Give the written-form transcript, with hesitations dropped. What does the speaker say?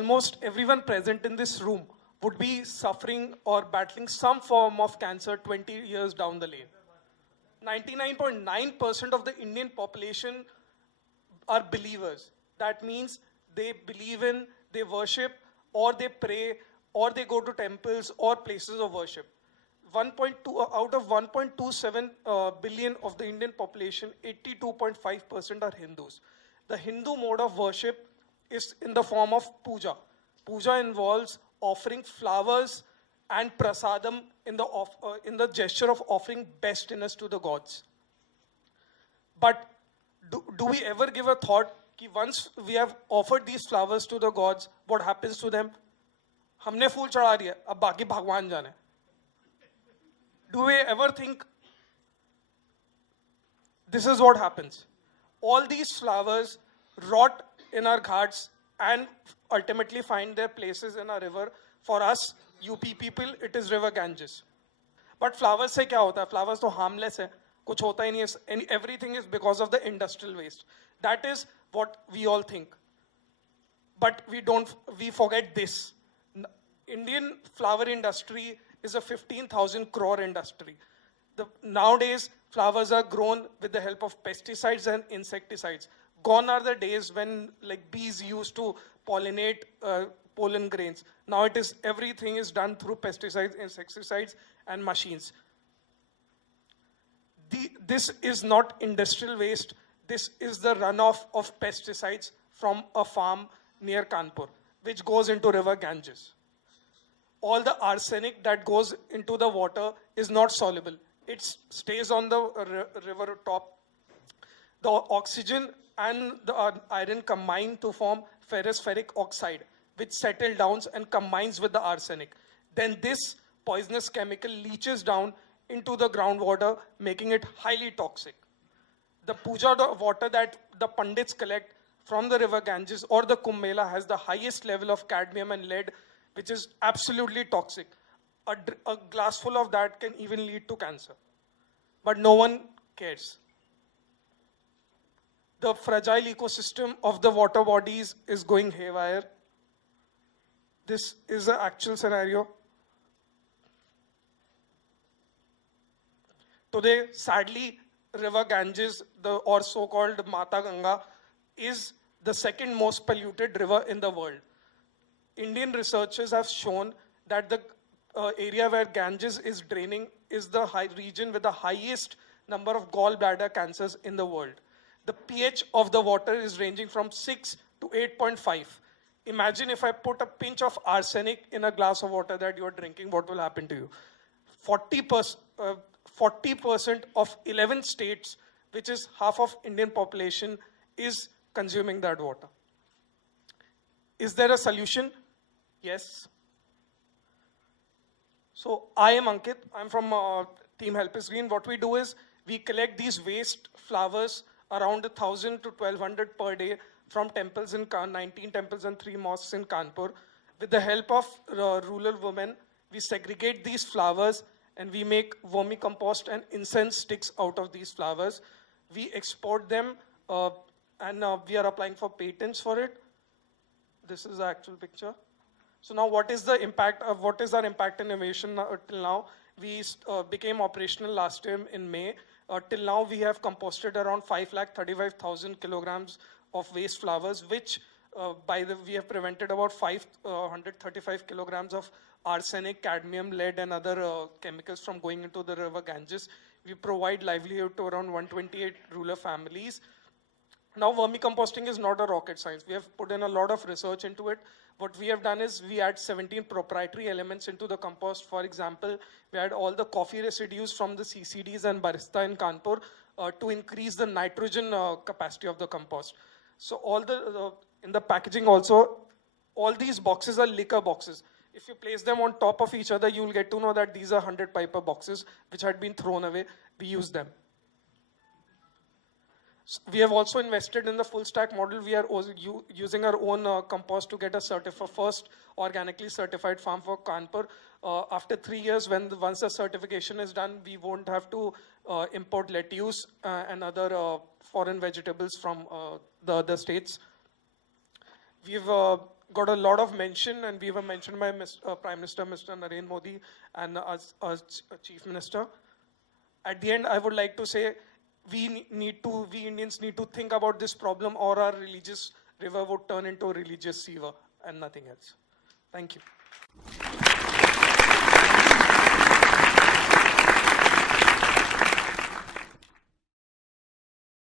almost everyone present in this room would be suffering or battling some form of cancer 20 years down the lane. 99.9% of the Indian population are believers. That means they believe in, they worship, or they pray, or they go to temples or places of worship. 1.2 out of 1.27 billion of the Indian population, 82.5% are Hindus. The Hindu mode of worship is in the form of puja. Puja involves offering flowers and prasadam in the gesture of offering best dinners to the gods. But do we ever give a thought that once we have offered these flowers to the gods, what happens to them? हमने फूल चढ़ा दिया, अब बाकी भगवान जाने. Do we ever think this is what happens? All these flowers rot in our ghats and ultimately find their places in a river. For us, UP people, it is river Ganges. But flowers से क्या होता है? Flowers तो harmless है. कुछ होता ही नहीं है. Everything is because of the industrial waste. That is what we all think. But we forget this. Indian flower industry is a 15,000 crore industry. Nowadays, flowers are grown with the help of pesticides and insecticides. Gone are the days when like bees used to pollinate pollen grains. Now everything is done through pesticides, insecticides, and machines. This is not industrial waste. This is the runoff of pesticides from a farm near Kanpur, which goes into river Ganges. All the arsenic that goes into the water is not soluble. It stays on the river top. The oxygen and the iron combine to form ferrous-ferric oxide, which settle down and combines with the arsenic. Then this poisonous chemical leaches down into the groundwater, making it highly toxic. The puja water that the Pandits collect from the river Ganges or the Kumbh Mela has the highest level of cadmium and lead, which is absolutely toxic. A glass full of that can even lead to cancer. But no one cares. The fragile ecosystem of the water bodies is going haywire. This is the actual scenario. Today, sadly, river Ganges, or so-called Mata Ganga, is the second most polluted river in the world. Indian researchers have shown that the area where Ganges is draining is the region with the highest number of gallbladder cancers in the world. The pH of the water is ranging from 6 to 8.5. Imagine if I put a pinch of arsenic in a glass of water that you are drinking, what will happen to you? 40% of 11 states, which is half of Indian population, is consuming that water. Is there a solution? Yes. So I am Ankit. I'm from Team Help Is Green. What we do is we collect these waste flowers around 1,000 to 1,200 per day from temples in 19 temples and 3 mosques in Kanpur. With the help of rural women, we segregate these flowers and we make vermicompost and incense sticks out of these flowers. We export them and we are applying for patents for it. This is the actual picture. So now what is the impact of what is our impact and innovation till now? We became operational last year in May. Till now we have composted around 5,35,000 kilograms of waste flowers, which we have prevented about 535 kilograms of arsenic, cadmium, lead and other chemicals from going into the river Ganges. We provide livelihood to around 128 rural families. Now vermicomposting is not a rocket science. We have put in a lot of research into it. What we have done is we add 17 proprietary elements into the compost. For example, we add all the coffee residues from the CCDs and barista in Kanpur to increase the nitrogen capacity of the compost. So all in the packaging also, all these boxes are liquor boxes. If you place them on top of each other, you will get to know that these are 100 Piper boxes which had been thrown away. We use them. We have also invested in the full stack model. We are using our own compost to get a first organically certified farm for Kanpur. After 3 years, once the certification is done, we won't have to import lettuce and other foreign vegetables from the other states. We've got a lot of mention, and we were mentioned by Prime Minister Mr. Narendra Modi and us Chief Minister. At the end, I would like to say we Indians need to think about this problem, or our religious river would turn into a religious sewer and nothing else. Thank you.